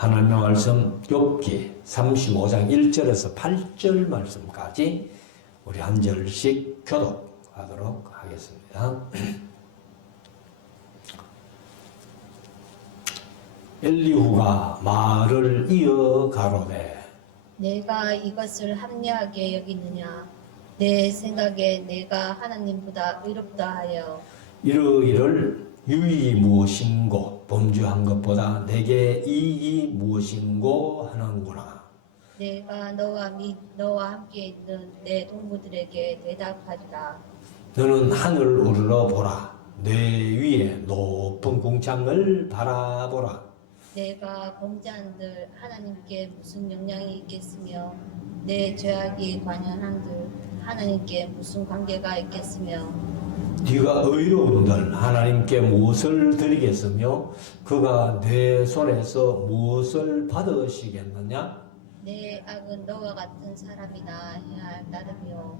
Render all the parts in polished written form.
하나님의 말씀 욥기 35장 1절에서 8절 말씀까지 우리 한 절씩 교독하도록 하겠습니다. 엘리후가 말을 이어 가로되 내가 이것을 합리하게 여기느냐? 내 생각에 내가 하나님보다 의롭다 하여 이르기를 유익이 무엇인고 범죄한 것보다 내게 이익이 무엇인고 하는구나. 내가 너와 함께 있는 내 동무들에게 대답하리라. 너는 하늘을 오르러 보라. 내 위에 높은 궁창을 바라보라. 내가 범죄한들 하나님께 무슨 영향이 있겠으며 내 죄악이 관연한들 하나님께 무슨 관계가 있겠으며 네가 의로운들 하나님께 무엇을 드리겠으며 그가 내 손에서 무엇을 받으시겠느냐? 내 악은 너와 같은 사람이나 해야 할 따름이요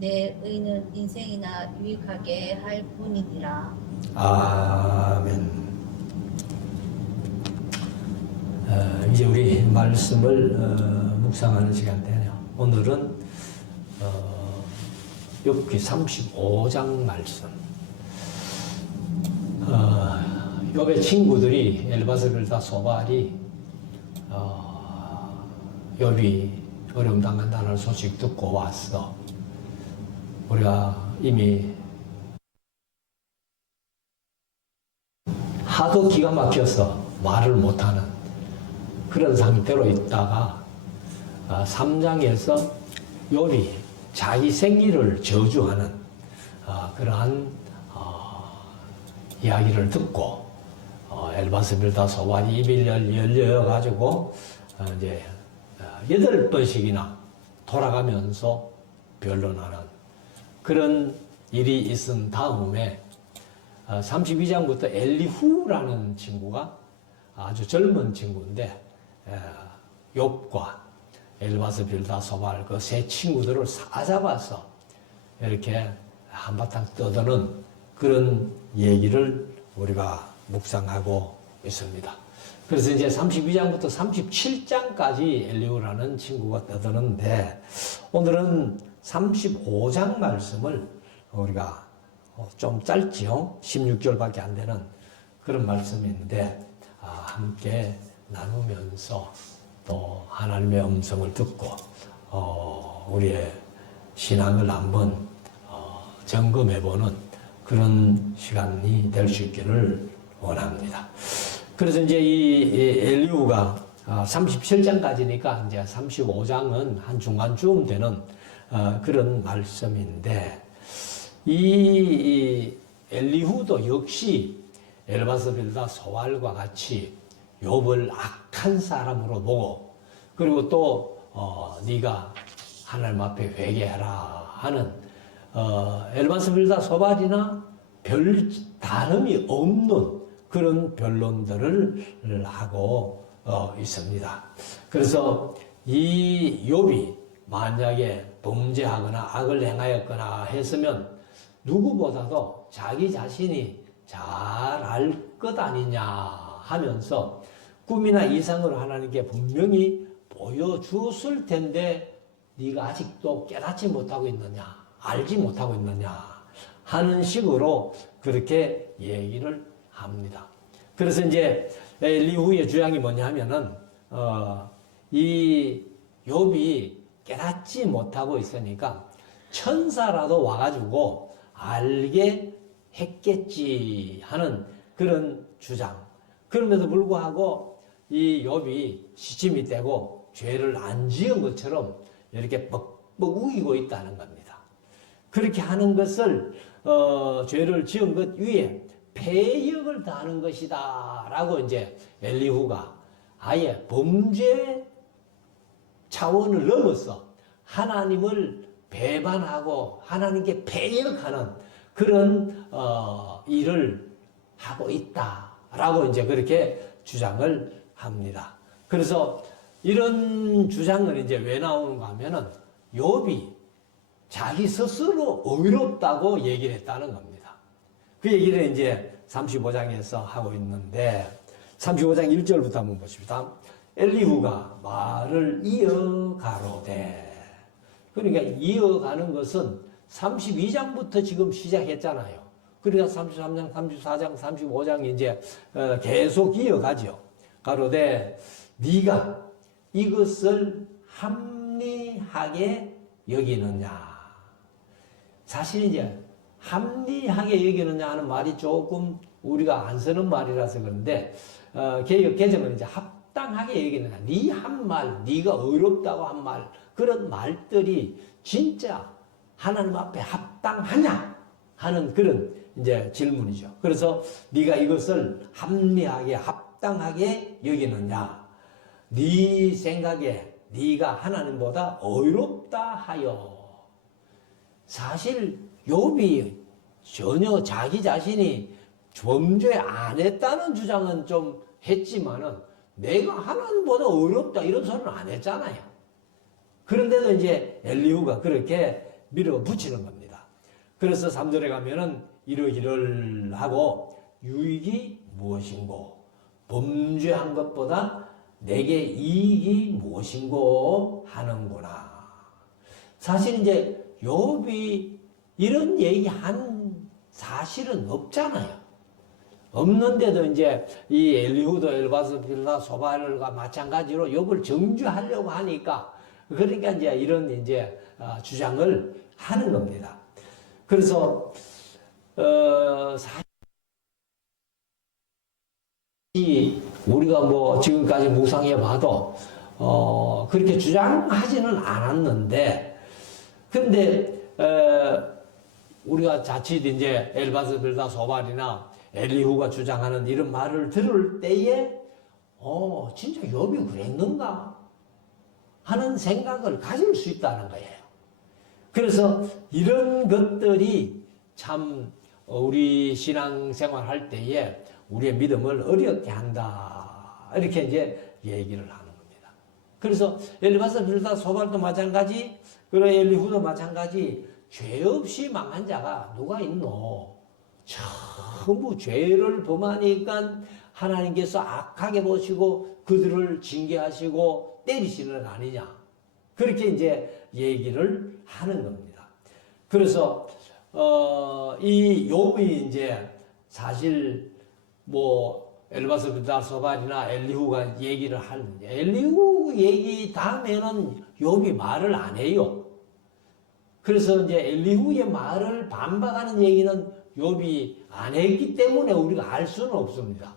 내 의는 인생이나 유익하게 할 뿐이니라. 아멘. 이제 우리 말씀을 묵상하는 시간 되네요. 오늘은 욥기 35장 말씀. 욥의 친구들이 엘바스 빌다 소발이 욥이 어려움 당한다는 소식 듣고 왔어. 우리가 이미 하도 기가 막혀서 말을 못하는 그런 상태로 있다가 3장에서 욥이 자기 생기를 저주하는 그러한 이야기를 듣고 엘바스 빌다 소발이 입이 열려가지고 이제 8번씩이나 돌아가면서 변론하는 그런 일이 있은 다음에 32장부터 엘리후라는 친구가 아주 젊은 친구인데 욥과 엘바스 빌다 소발 그 세 친구들을 사잡아서 이렇게 한바탕 떠드는 그런 얘기를 우리가 묵상하고 있습니다. 그래서 이제 32장부터 37장까지 엘리후라는 친구가 떠드는데 오늘은 35장 말씀을 우리가 좀 짧지요? 16절밖에 안 되는 그런 말씀인데 함께 나누면서 또 하나님의 음성을 듣고 우리의 신앙을 한번 점검해보는 그런 시간이 될 수 있기를 원합니다. 그래서 이제 이 엘리후가 37장까지니까 이제 35장은 한 중간쯤 되는 그런 말씀인데 이 엘리후도 역시 엘바스 빌다 소발과 같이 욥을 악한 사람으로 보고 그리고 또 네가 하나님 앞에 회개하라 하는 엘바스 빌다 소발이나 별 다름이 없는 그런 변론들을 하고 있습니다. 그래서 이 욥이 만약에 범죄하거나 악을 행하였거나 했으면 누구보다도 자기 자신이 잘 알 것 아니냐 하면서 꿈이나 이상으로 하나님께 분명히 보여주었을 텐데 네가 아직도 깨닫지 못하고 있느냐 알지 못하고 있느냐 하는 식으로 그렇게 얘기를 합니다. 그래서 이제 엘리후의 주장이 뭐냐 하면은 이 욥이 깨닫지 못하고 있으니까 천사라도 와가지고 알게 했겠지 하는 그런 주장. 그럼에도 불구하고 이 욥이 시침이 떼고 죄를 안 지은 것처럼 이렇게 뻑뻑 우기고 있다는 겁니다. 그렇게 하는 것을 죄를 지은 것 위에 패역을 다하는 것이다 라고 이제 엘리후가 아예 범죄 차원을 넘어서 하나님을 배반하고 하나님께 패역하는 그런 일을 하고 있다라고 이제 그렇게 주장을 합니다. 그래서 이런 주장을 이제 왜 나오는가 하면은 욥이 자기 스스로 의롭다고 얘기를 했다는 겁니다. 그 얘기를 이제 35장에서 하고 있는데 35장 1절부터 한번 보십시다. 엘리후가 말을 이어가로되. 그러니까 이어가는 것은 32장부터 지금 시작했잖아요. 그러니까 33장, 34장, 35장 이제 계속 이어가죠. 가로되 네가 이것을 합리하게 여기느냐. 사실 이제 합리하게 여기느냐 하는 말이 조금 우리가 안 쓰는 말이라서 그런데 개역 개정은 이제 합당하게 여기느냐. 네 한 말, 네가 어렵다고 한 말, 그런 말들이 진짜 하나님 앞에 합당하냐 하는 그런 이제 질문이죠. 그래서 네가 이것을 합리하게 합당하게 여기느냐. 네 생각에 네가 하나님보다 어렵다 하여. 사실 욥이 전혀 자기 자신이 범죄 안 했다는 주장은 좀 했지만은 내가 하나님보다 어렵다 이런 소리는 안 했잖아요. 그런데도 이제 엘리후가 그렇게 밀어붙이는 겁니다. 그래서 3절에 가면은 이러기를 하고 유익이 무엇인고 범죄한 것보다 내게 이익이 무엇인고 하는구나. 사실 이제 욥이 이런 얘기한 사실은 없잖아요. 없는데도 이제 이 엘리후도 엘바스 빌라 소발과 마찬가지로 욥을 정죄하려고 하니까 그러니까 이제 이런 이제 주장을 하는 겁니다. 그래서 사실 우리가 뭐 지금까지 묵상해 봐도 그렇게 주장하지는 않았는데, 그런데 우리가 자칫 이제 엘바스 빌다 소발이나 엘리후가 주장하는 이런 말을 들을 때에 진짜 욥이 그랬는가 하는 생각을 가질 수 있다는 거예요. 그래서 이런 것들이 참 우리 신앙생활 할 때에 우리의 믿음을 어렵게 한다. 이렇게 이제 얘기를 하는 겁니다. 그래서 엘리바스 빌다 소발도 마찬가지, 그리고 엘리후도 마찬가지, 죄 없이 망한 자가 누가 있노? 전부 죄를 범하니까 하나님께서 악하게 보시고 그들을 징계하시고 때리시는 거 아니냐. 그렇게 이제 얘기를 하는 겁니다. 그래서 이 욥이 이제 사실 뭐 엘바스 빌다 소발이나 엘리후가 얘기를 하는데 엘리후 얘기 다음에는 욥이 말을 안 해요. 그래서 이제 엘리후의 말을 반박하는 얘기는 욥이 안 했기 때문에 우리가 알 수는 없습니다.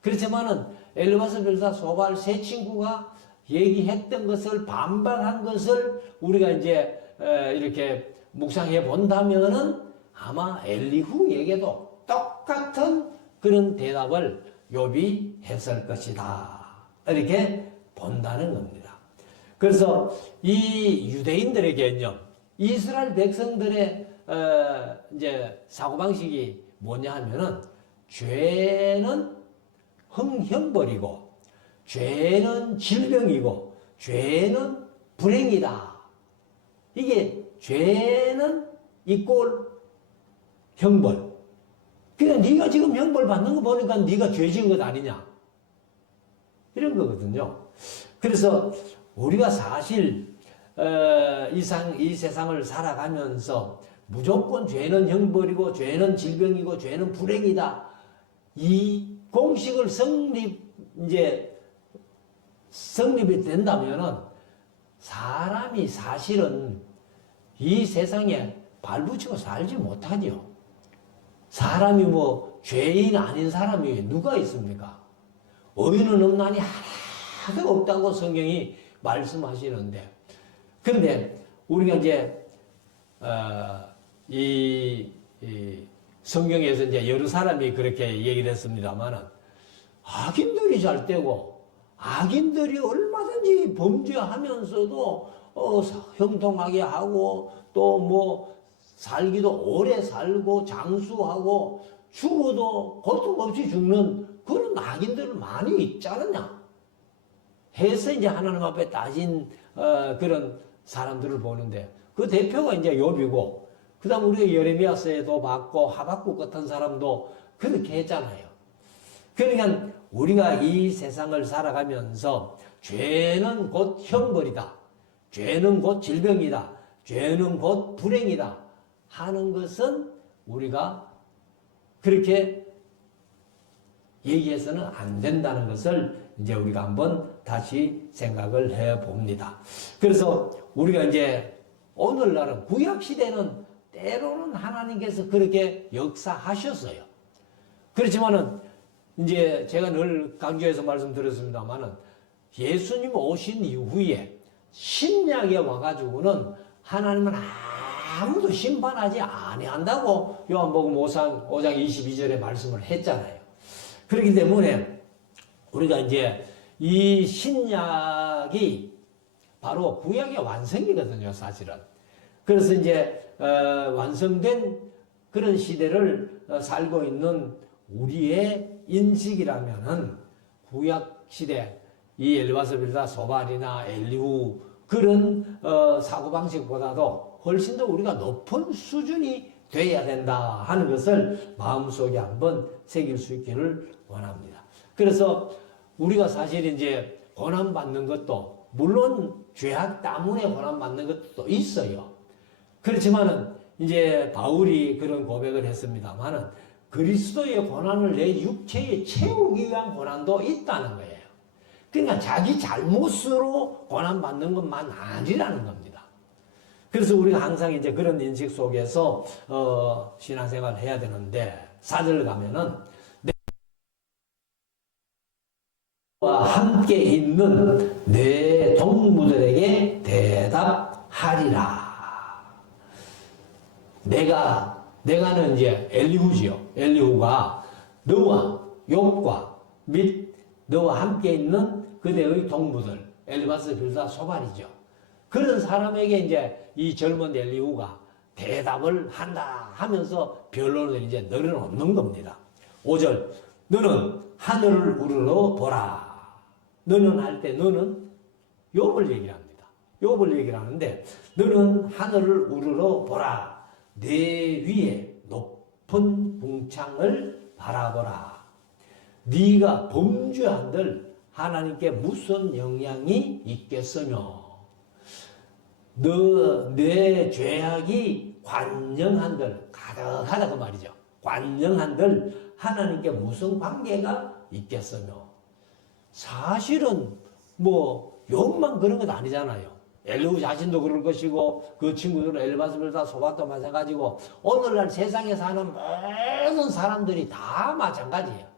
그렇지만은 엘바스 빌다 소발 세 친구가 얘기했던 것을 반박한 것을 우리가 이제 이렇게 묵상해 본다면은 아마 엘리후에게도 똑같은 그런 대답을 욥이 했을 것이다. 이렇게 본다는 겁니다. 그래서 이 유대인들의 개념, 이스라엘 백성들의 이제 사고방식이 뭐냐 하면은 죄는 형벌이고 죄는 질병이고 죄는 불행이다. 이게 죄는 이꼴 형벌. 그냥 네가 지금 형벌 받는 거 보니까 네가 죄 지은 것 아니냐. 이런 거거든요. 그래서 우리가 사실 이 세상을 살아가면서 무조건 죄는 형벌이고 죄는 질병이고 죄는 불행이다. 이 공식을 성립이 된다면은 사람이 사실은 이 세상에 발붙이고 살지 못하죠. 사람이 뭐 죄인 아닌 사람이 누가 있습니까? 의인은 없나니 하나도 없다고 성경이 말씀하시는데, 근데 우리가 이제 이 성경에서 이제 여러 사람이 그렇게 얘기를 했습니다만은 악인들이 잘 되고 악인들이 얼마든지 범죄하면서도 형통하게 하고 또 뭐 살기도 오래 살고 장수하고 죽어도 고통 없이 죽는 그런 악인들 많이 있지 않느냐 해서 이제 하나님 앞에 따진 그런 사람들을 보는데 그 대표가 이제 욥이고, 그 다음 우리가 예레미야서에도 봤고 하박국 같은 사람도 그렇게 했잖아요. 그러니까 우리가 이 세상을 살아가면서 죄는 곧 형벌이다. 죄는 곧 질병이다. 죄는 곧 불행이다. 하는 것은 우리가 그렇게 얘기해서는 안 된다는 것을 이제 우리가 한번 다시 생각을 해 봅니다. 그래서 우리가 이제 오늘날은 구약시대는 때로는 하나님께서 그렇게 역사하셨어요. 그렇지만은 이제 제가 늘 강조해서 말씀드렸습니다만은 예수님 오신 이후에 신약에 와가지고는 하나님은 아무도 심판하지 아니한다고 요한복음 5장 22절에 말씀을 했잖아요. 그렇기 때문에 우리가 이제 이 신약이 바로 구약의 완성이거든요, 사실은. 그래서 이제 완성된 그런 시대를 살고 있는 우리의 인식이라면은 구약 시대 이 엘리바스 빌다 소발이나 엘리후 그런 사고방식보다도 훨씬 더 우리가 높은 수준이 돼야 된다 하는 것을 마음속에 한번 새길 수 있기를 원합니다. 그래서 우리가 사실 이제 고난받는 것도 물론 죄악 때문에 고난받는 것도 있어요. 그렇지만은 이제 바울이 그런 고백을 했습니다만은 그리스도의 고난을 내 육체에 채우기 위한 고난도 있다는 거예요. 그러니까 자기 잘못으로 고난받는 것만 아니라는 겁니다. 그래서 우리가 항상 이제 그런 인식 속에서 신앙생활을 해야 되는데 4절 가면은 내와 함께 있는 내 동무들에게 대답하리라. 내가는 이제 엘리후지요. 엘리후가 너와 욥과 및 너와 함께 있는 그대의 동무들, 엘리바스 빌다 소발이죠. 그런 사람에게 이제 이 젊은 엘리후가 대답을 한다 하면서 변론을 이제 늘어놓는 겁니다. 5절, 너는 하늘을 우러러 보라. 너는 할 때 너는 욥을 얘기를 합니다. 욥을 얘기를 하는데 너는 하늘을 우러러 보라. 내 위에 높은 궁창을 바라보라. 네가 범죄한들 하나님께 무슨 영향이 있겠으며 내 죄악이 관영한들 가득하다 그 말이죠. 관영한들 하나님께 무슨 관계가 있겠으며 사실은 뭐 욥만 그런 건 아니잖아요. 엘리후 자신도 그럴 것이고 그 친구들은 엘리바스 빌다 소발도 마찬가지고 오늘날 세상에 사는 모든 사람들이 다 마찬가지예요.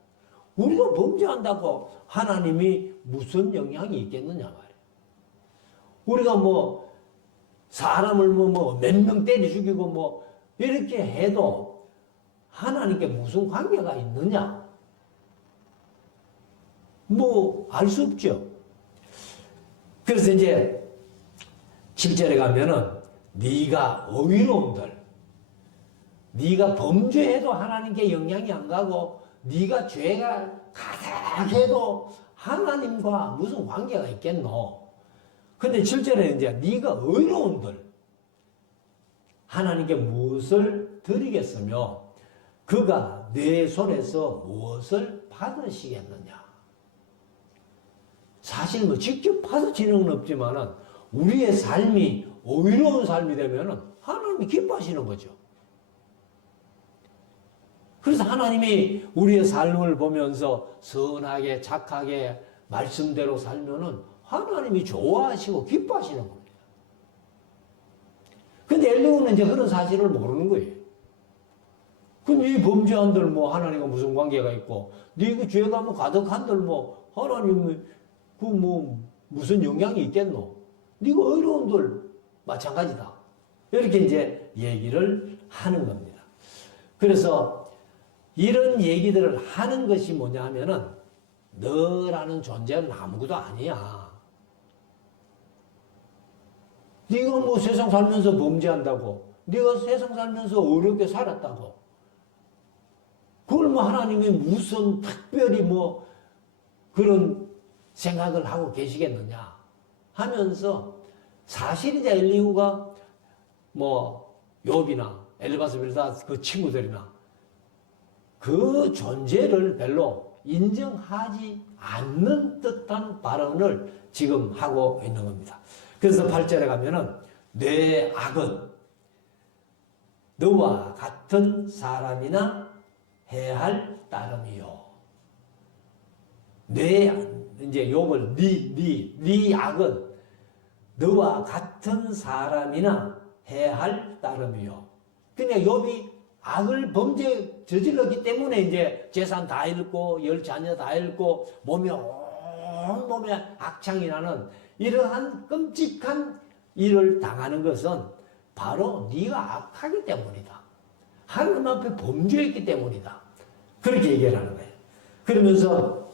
우리가 범죄한다고 하나님이 무슨 영향이 있겠느냐 말이에요. 우리가 뭐 사람을 뭐 몇 명 때려 죽이고 뭐 이렇게 해도 하나님께 무슨 관계가 있느냐? 뭐 알 수 없죠. 그래서 이제 7절에 가면은 네가 의로움들, 네가 범죄해도 하나님께 영향이 안 가고 네가 죄가 가득해도 하나님과 무슨 관계가 있겠노? 근데 7절에 이제 네가 의로운들 하나님께 무엇을 드리겠으며 그가 내 손에서 무엇을 받으시겠느냐? 사실 뭐 직접 받으시는 건 없지만은 우리의 삶이 의로운 삶이 되면은 하나님이 기뻐하시는 거죠. 그래서 하나님이 우리의 삶을 보면서 선하게 착하게 말씀대로 살면은 하나님이 좋아하시고 기뻐하시는 겁니다. 근데 엘리후는 이제 그런 사실을 모르는 거예요. 근데 이 범죄한들 뭐 하나님과 무슨 관계가 있고 네 그 죄가 뭐 가득한들 뭐 하나님이 그 뭐 무슨 영향이 있겠노? 네가 의로운들 마찬가지다. 이렇게 이제 얘기를 하는 겁니다. 그래서 이런 얘기들을 하는 것이 뭐냐 하면은 너라는 존재는 아무것도 아니야. 네가 뭐 세상 살면서 범죄한다고 네가 세상 살면서 어렵게 살았다고 그걸 뭐 하나님이 무슨 특별히 뭐 그런 생각을 하고 계시겠느냐 하면서 사실 이제 엘리후가 뭐 욥이나 엘리바스 빌다 그 친구들이나 그 존재를 별로 인정하지 않는 듯한 발언을 지금 하고 있는 겁니다. 그래서 8절에 가면은 내 악은 너와 같은 사람이나 해할 따름이요. 이제 욥을 네 악은 너와 같은 사람이나 해할 따름이요. 그냥 욥이 악을 범죄 저질렀기 때문에 이제 재산 다 잃고 열 자녀 다 잃고 몸에 온몸에 악창이 나는 이러한 끔찍한 일을 당하는 것은 바로 네가 악하기 때문이다. 하나님 앞에 범죄했기 때문이다. 그렇게 얘기를 하는 거예요. 그러면서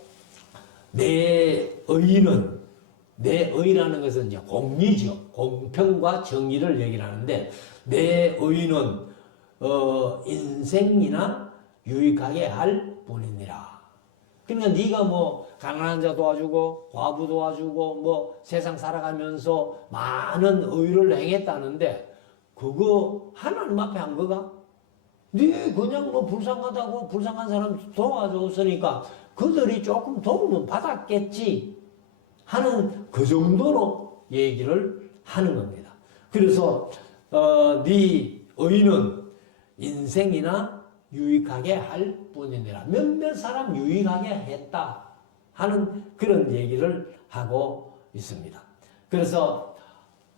내 의라는 것은 이제 공리죠. 공평과 정의를 얘기를 하는데 내 의는 인생이나 유익하게 할 뿐이니라. 그러니까 네가 뭐 가난한 자 도와주고 과부 도와주고 뭐 세상 살아가면서 많은 의를 행했다는데 그거 하나님 앞에 한 거가? 네 그냥 뭐 불쌍하다고 불쌍한 사람 도와줬으니까 그들이 조금 도움은 받았겠지 하는 그 정도로 얘기를 하는 겁니다. 그래서 네 의는 인생이나 유익하게 할 뿐이니라. 몇몇 사람 유익하게 했다 하는 그런 얘기를 하고 있습니다. 그래서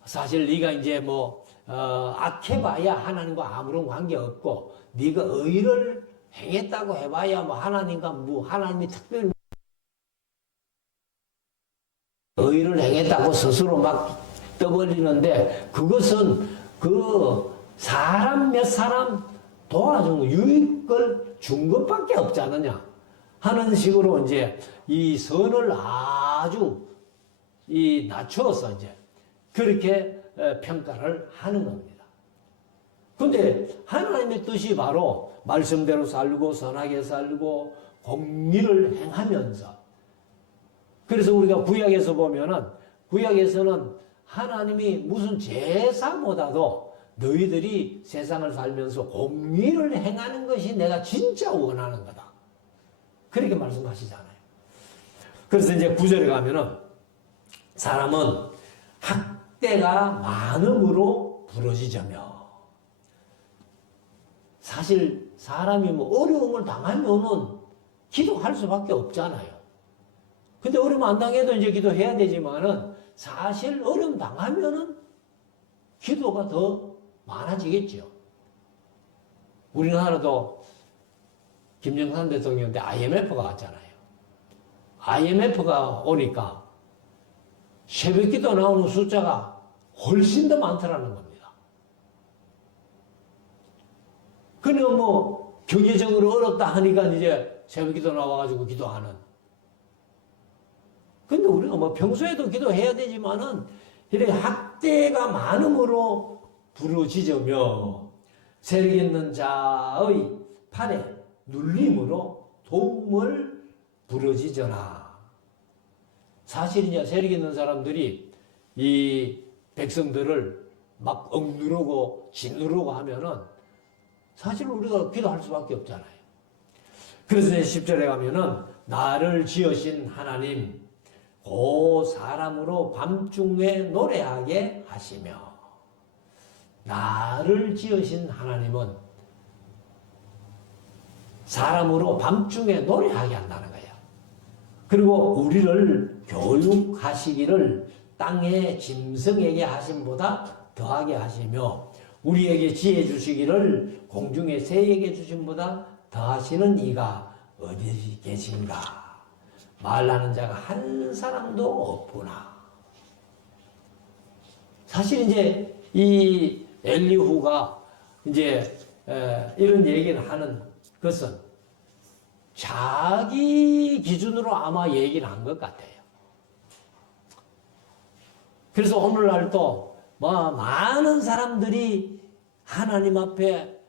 사실 네가 이제 뭐 악해봐야 하나님과 아무런 관계 없고 네가 의를 행했다고 해봐야 뭐 하나님과 뭐 하나님이 특별히 의를 행했다고 스스로 막 떠벌리는데 그것은 그 사람 몇 사람 도와준 거, 유익을 준 것밖에 없지 않느냐 하는 식으로 이제 이 선을 아주 낮추어서 이제 그렇게 평가를 하는 겁니다. 근데 하나님의 뜻이 바로 말씀대로 살고 선하게 살고 공의를 행하면서 그래서 우리가 구약에서 보면은 구약에서는 하나님이 무슨 제사보다도 너희들이 세상을 살면서 공의를 행하는 것이 내가 진짜 원하는 거다. 그렇게 말씀하시잖아요. 그래서 이제 9절에 가면은 사람은 학대가 많음으로 부러지자며 사실 사람이 뭐 어려움을 당하면은 기도할 수밖에 없잖아요. 근데 어려움 안 당해도 이제 기도해야 되지만은 사실 어려움 당하면은 기도가 더 많아지겠죠. 우리나라도 김정삼 대통령 때 IMF가 왔잖아요. IMF가 오니까 새벽 기도 나오는 숫자가 훨씬 더 많더라는 겁니다. 그러니까 뭐 경제적으로 어렵다 하니까 이제 새벽 기도 나와가지고 기도하는. 근데 우리가 뭐 평소에도 기도해야 되지만은 이렇게 학대가 많음으로 부러지자며 세력 있는 자의 팔에 눌림으로 도움을 부러지잖아. 사실 이제 세력 있는 사람들이 이 백성들을 막 억누르고 짓누르고 하면은 사실 우리가 기도할 수밖에 없잖아요. 그래서 10절에 가면은 나를 지으신 하나님 고 사람으로 밤중에 노래하게 하시며 나를 지으신 하나님은 사람으로 밤중에 노래하게 한다는 거예요. 그리고 우리를 교육하시기를 땅의 짐승에게 하심보다 더하게 하시며 우리에게 지혜 주시기를 공중의 새에게 주심보다 더하시는 이가 어디 계신가? 말하는 자가 한 사람도 없구나. 사실 이제 이 엘리후가 이제 이런 얘기를 하는 것은 자기 기준으로 아마 얘기를 한 것 같아요. 그래서 오늘날도 뭐 많은 사람들이 하나님 앞에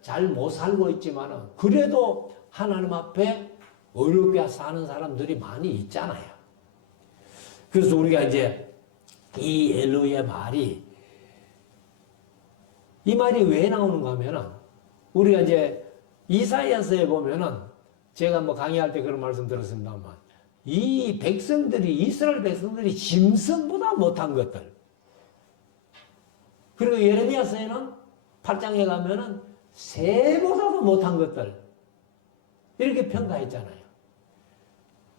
잘 못 살고 있지만은 그래도 하나님 앞에 어렵게 사는 사람들이 많이 있잖아요. 그래서 우리가 이제 이 엘리후의 말이 이 말이 왜 나오는가 하면은 우리가 이제 이사야서에 보면은 제가 뭐 강의할 때 그런 말씀 들었습니다만, 이 백성들이, 이스라엘 백성들이 짐승보다 못한 것들. 그리고 예레미야서에는 8장에 가면은 새보다도 못한 것들. 이렇게 평가했잖아요.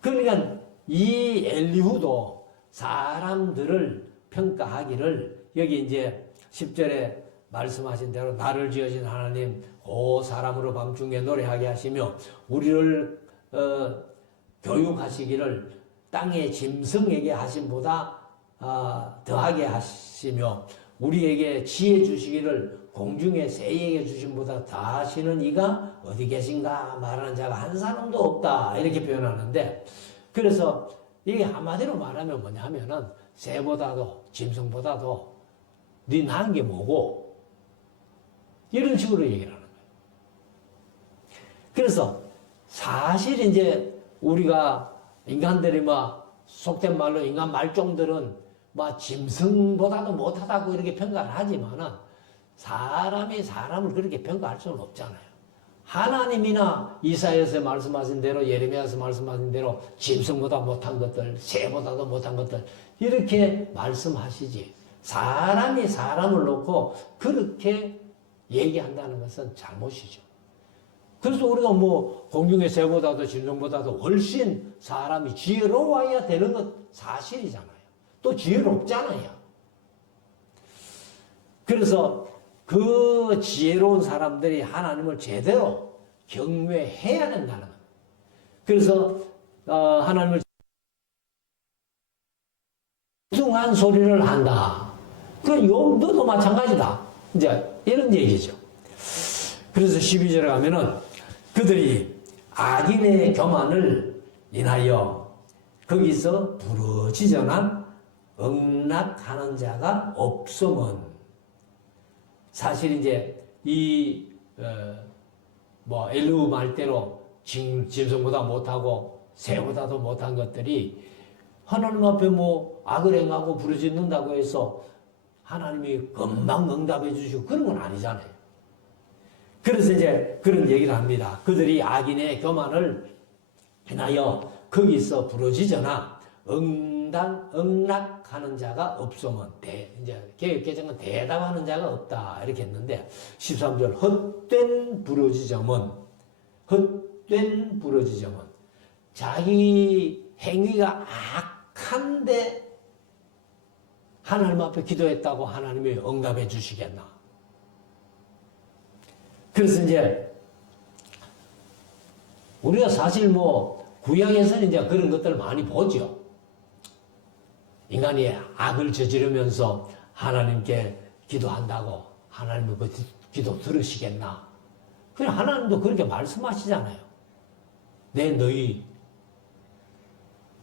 그러니까 이 엘리후도 사람들을 평가하기를, 여기 이제 10절에 말씀하신 대로 나를 지으신 하나님 오 사람으로 밤중에 노래하게 하시며 우리를 교육하시기를 땅의 짐승에게 하심보다 더하게 하시며 우리에게 지혜 주시기를 공중의 새에게 주심보다 더하시는 이가 어디 계신가 말하는 자가 한 사람도 없다 이렇게 표현하는데, 그래서 이게 한마디로 말하면 뭐냐면은 새보다도 짐승보다도 네 나은 게 뭐고 이런 식으로 얘기를 하는 거예요. 그래서 사실 이제 우리가 인간들이 속된 말로 인간 말종들은 짐승보다도 못하다고 이렇게 평가를 하지만은 사람이 사람을 그렇게 평가할 수는 없잖아요. 하나님이나 이사야서 말씀하신 대로 예레미야서 말씀하신 대로 짐승보다 못한 것들, 새보다도 못한 것들 이렇게 말씀하시지. 사람이 사람을 놓고 그렇게 얘기한다는 것은 잘못이죠. 그래서 우리가 공중의 새보다도 짐승보다도 훨씬 사람이 지혜로워야 되는 것 사실이잖아요. 또 지혜롭잖아요. 그래서 그 지혜로운 사람들이 하나님을 제대로 경외해야 된다는 겁니다. 그래서 하나님을 뚱한 소리를 한다. 그 욥도 마찬가지다. 이제 이런 얘기죠. 그래서 12절에 가면은 그들이 악인의 교만을 인하여 거기서 부르짖어나 응낙하는 자가 없음은, 사실 이제 이 엘리후 말대로 짐승보다 못하고 새보다도 못한 것들이 하나님 앞에 악을 행하고 부르짖는다고 해서 하나님이 금방 응답해 주시고 그런 건 아니잖아요. 그래서 이제 그런 얘기를 합니다. 그들이 악인의 교만을 인하여 거기서 부르짖으나 응낙하는 자가 없으면, 이제 개혁개정은 대답하는 자가 없다 이렇게 했는데 13절 헛된 부르짖음은 자기 행위가 악한데 하나님 앞에 기도했다고 하나님이 응답해 주시겠나? 그래서 이제 우리가 사실 구약에서는 이제 그런 것들을 많이 보죠. 인간이 악을 저지르면서 하나님께 기도한다고 하나님은 그 기도 들으시겠나? 그냥 하나님도 그렇게 말씀하시잖아요. 너희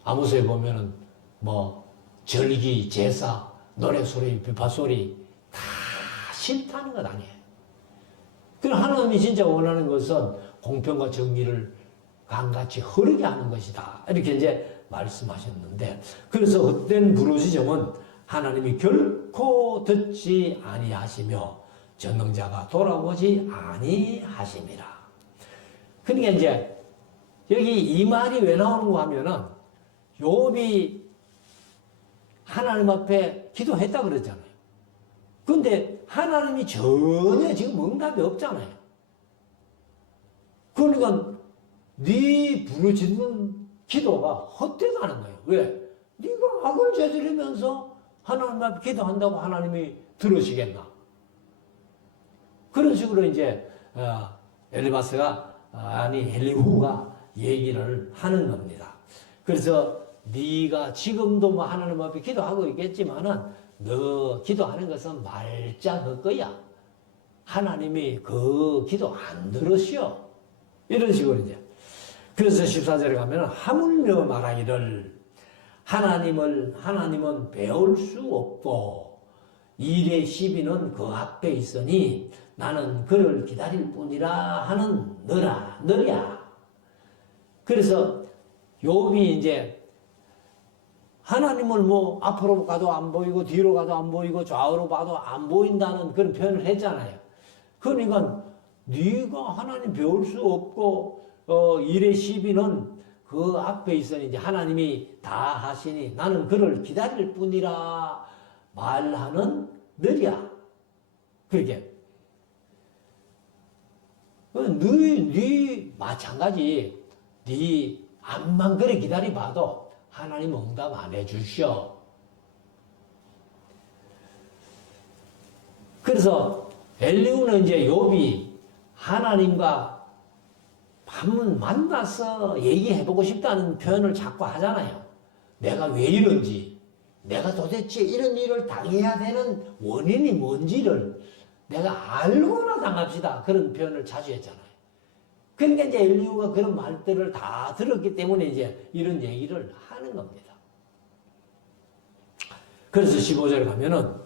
아모스에 보면은 절기, 제사, 노래소리, 비파소리 다 싫다는 것 아니에요. 그럼 하나님이 진짜 원하는 것은 공평과 정의를 강같이 흐르게 하는 것이다. 이렇게 이제 말씀하셨는데, 그래서 헛된 부르짖음은 하나님이 결코 듣지 아니하시며 전능자가 돌아오지 아니하심이라. 그러니까 이제 여기 이 말이 왜 나오는가 하면은 욥이 하나님 앞에 기도했다 그랬잖아요. 근데 하나님이 전혀 지금 응답이 없잖아요. 그러니까 네 부르짖는 기도가 헛되다는 거예요. 왜? 네가 악을 저지르면서 하나님 앞에 기도한다고 하나님이 들으시겠나? 그런 식으로 이제 엘리후가 얘기를 하는 겁니다. 그래서 네가 지금도 하나님 앞에 기도하고 있겠지만은 너 기도하는 것은 말짱 헛거야. 하나님이 그 기도 안 들으시오. 이런 식으로 이제. 그래서 14절에 가면 하물며 말하기를 하나님은 배울 수 없고 일의 시비는 그 앞에 있으니 나는 그를 기다릴 뿐이라 하는 너야. 그래서 욥이 이제 하나님을 앞으로 가도 안 보이고 뒤로 가도 안 보이고 좌우로 봐도 안 보인다는 그런 표현을 했잖아요. 그러니까 네가 하나님 배울 수 없고 일의 시비는 그 앞에 있으니 이제 하나님이 다 하시니 나는 그를 기다릴 뿐이라 말하는 너리야. 그렇게. 네 마찬가지. 네 암만 그래 기다려봐도 하나님 응답 안 해주셔. 그래서 엘리후는 이제 욥이 하나님과 한번 만나서 얘기해보고 싶다는 표현을 자꾸 하잖아요. 내가 왜 이런지, 내가 도대체 이런 일을 당해야 되는 원인이 뭔지를 내가 알고나 당합시다. 그런 표현을 자주 했잖아요. 그러니까 이제 엘리후가 그런 말들을 다 들었기 때문에 이제 이런 얘기를 하는 겁니다. 그래서 15절에 가면은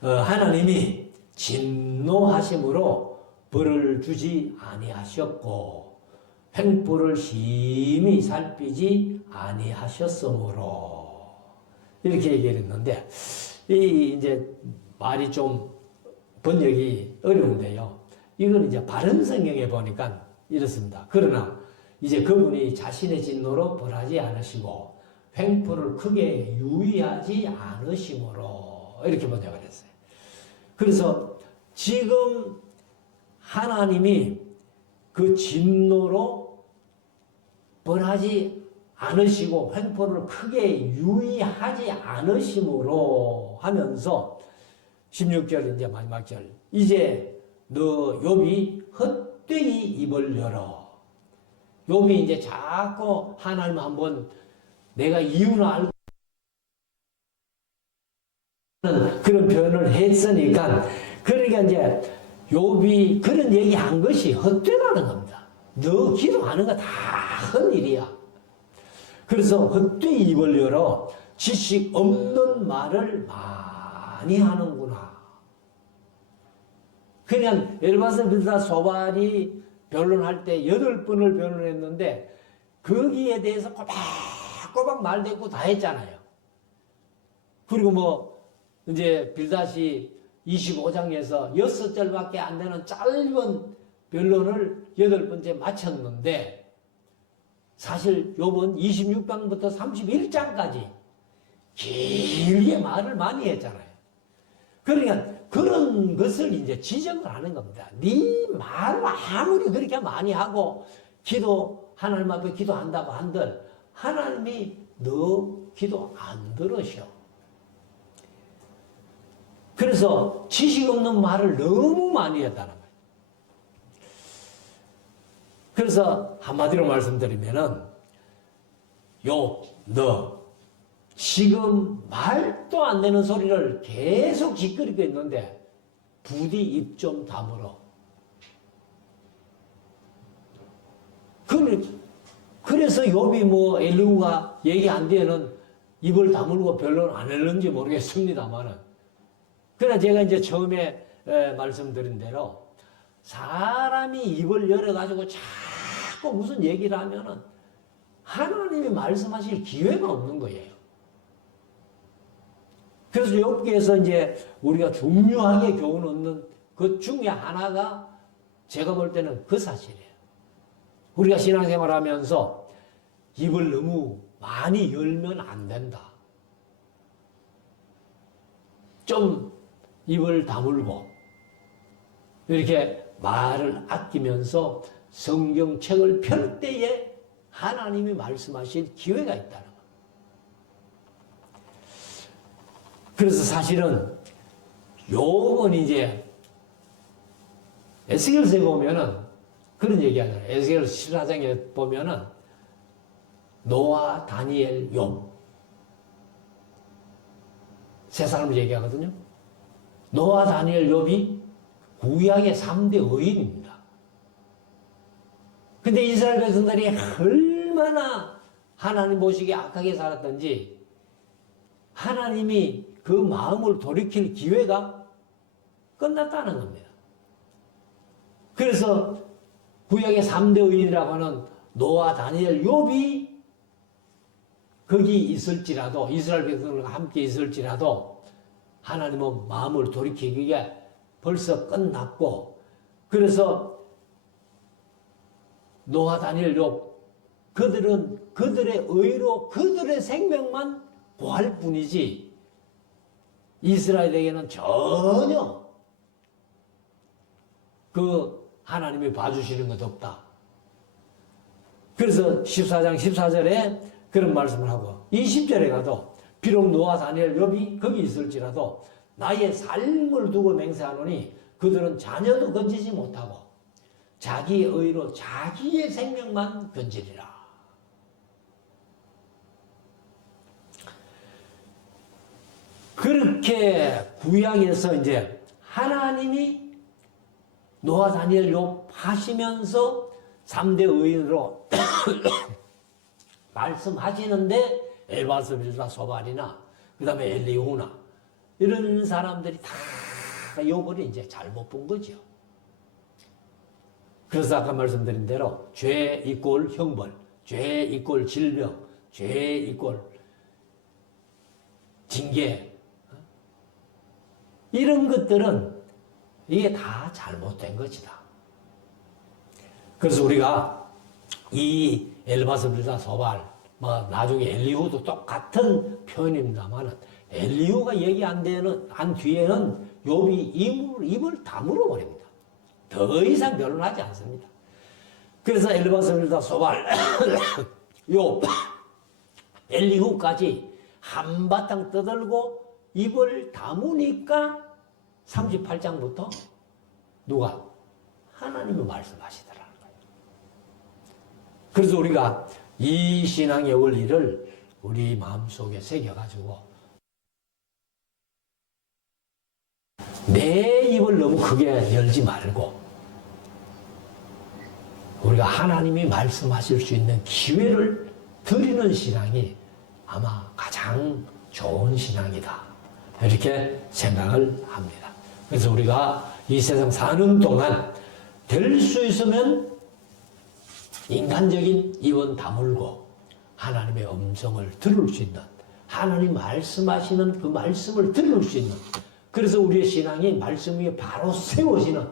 하나님이 진노하심으로 벌을 주지 아니하셨고 횡포를 심히 살피지 아니하셨으므로 이렇게 얘기를 했는데 이 이제 말이 좀 번역이 어려운데요. 이건 이제 바른 성경에 보니까 이렇습니다. 그러나 이제 그분이 자신의 진노로 벌하지 않으시고 횡포를 크게 유의하지 않으심으로 이렇게 번역을 했어요. 그래서 지금 하나님이 그 진노로 벌하지 않으시고 횡포를 크게 유의하지 않으심으로 하면서 16절 이제 마지막 절 이제 너 욥이 헛되이 입을 열어. 욥이 이제 자꾸 하나님 한번 내가 이유를 알고 그런 표현을 했으니까 그러니까 이제 욥이 그런 얘기한 것이 헛되다는 겁니다. 너 기도하는 거 다 헛일이야. 그래서 헛되이 입을 열어 지식 없는 말을 많이 하는구나. 그냥 엘바스 빌다 소발이 변론할 때 8번을 변론했는데 거기에 대해서 꼬박꼬박 말대꾸 다 했잖아요. 그리고 뭐 이제 빌닷이 25장에서 6절밖에 안 되는 짧은 변론을 8번째 마쳤는데 사실 욥은 26장부터 31장까지 길게 말을 많이 했잖아요. 그러니까 그런 것을 이제 지적을 하는 겁니다. 네 말을 아무리 그렇게 많이 하고 하나님 앞에 기도한다고 한들 하나님이 너 기도 안 들으셔. 그래서 지식 없는 말을 너무 많이 했다는 거예요. 그래서 한마디로 말씀드리면은 너 지금 말도 안 되는 소리를 계속 짓거리고 있는데 부디 입 좀 다물어. 그래서 욥이 뭐 엘리후가 얘기 안 되는 입을 다물고 별로 안 했는지 모르겠습니다만은 그러나 제가 이제 처음에 말씀드린 대로 사람이 입을 열어가지고 자꾸 무슨 얘기를 하면은 하나님이 말씀하실 기회가 없는 거예요. 그래서 욥기에서 이제 우리가 중요하게 교훈 얻는 그 중에 하나가 제가 볼 때는 그 사실이에요. 우리가 신앙생활 하면서 입을 너무 많이 열면 안 된다. 좀 입을 다물고 이렇게 말을 아끼면서 성경책을 펼 때에 하나님이 말씀하실 기회가 있다는 것. 그래서 사실은 욥은 이제 에스겔서에 보면은 그런 얘기 하잖아요. 에스겔 14장에 보면은 노아, 다니엘, 욥 세 사람을 얘기하거든요. 노아, 다니엘, 욥이 구약의 3대 의인입니다. 근데 이스라엘 백성들이 얼마나 하나님 보시기에 악하게 살았던지 하나님이 그 마음을 돌이킬 기회가 끝났다는 겁니다. 그래서 구약의 3대 의인이라고 하는 노아, 다니엘, 욥이 거기 있을지라도 이스라엘 백성들과 함께 있을지라도 하나님은 마음을 돌이키기에 벌써 끝났고 그래서 노아, 다니엘, 욥 그들은 그들의 의로 그들의 생명만 구할 뿐이지 이스라엘에게는 전혀 그 하나님이 봐주시는 것 없다. 그래서 14장 14절에 그런 말씀을 하고 20절에 가도 비록 노아, 다니엘, 욥이 거기 있을지라도 나의 삶을 두고 맹세하노니 그들은 자녀도 건지지 못하고 자기의 의로 자기의 생명만 건지리라. 그렇게 구약에서 이제 하나님이 노아, 다니엘, 욥 하시면서 3대 의인으로 말씀하시는데 엘바스, 빌다, 소발이나 그 다음에 엘리후나 이런 사람들이 다 욥을 이제 잘못 본 거죠. 그래서 아까 말씀드린 대로 죄 이꼴 형벌, 죄 이꼴 질병, 죄 이꼴 징계 이런 것들은 이게 다 잘못된 것이다. 그래서 우리가 이 엘바스, 빌다, 소발 뭐 나중에 엘리후도 똑같은 표현입니다만 엘리후가 얘기 안 뒤에는 욥이 입을 다물어 버립니다. 더 이상 변론하지 않습니다. 그래서 엘바스, 빌다, 소발, 욥, 엘리후까지 한바탕 떠들고 입을 다무니까 38장부터 누가? 하나님이 말씀하시더라는 거예요. 그래서 우리가 이 신앙의 원리를 우리 마음속에 새겨가지고 내 입을 너무 크게 열지 말고 우리가 하나님이 말씀하실 수 있는 기회를 드리는 신앙이 아마 가장 좋은 신앙이다. 이렇게 생각을 합니다. 그래서 우리가 이 세상 사는 동안 될 수 있으면 인간적인 입은 다물고 하나님의 음성을 들을 수 있는 하나님 말씀하시는 그 말씀을 들을 수 있는 그래서 우리의 신앙이 말씀 위에 바로 세워지는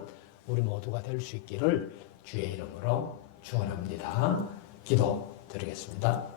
우리 모두가 될 수 있기를 주의 이름으로 축원합니다. 기도 드리겠습니다.